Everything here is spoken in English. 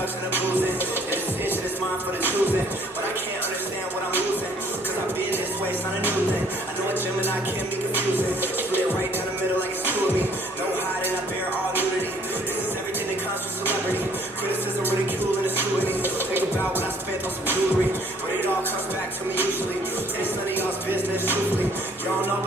drugs and the boozing. The decision is mine for the choosing. But I can't understand what I'm losing. Cause I've been this way, it's not a new thing. I know a Gemini can be confusing. Split right down the middle like it's two of me. No hiding, I bear all nudity. This is everything that comes from celebrity. Criticism, ridicule, and acuity. Think about what I spent on some jewelry. But it all comes back to me usually. It's none of y'all's business, truthfully. Y'all know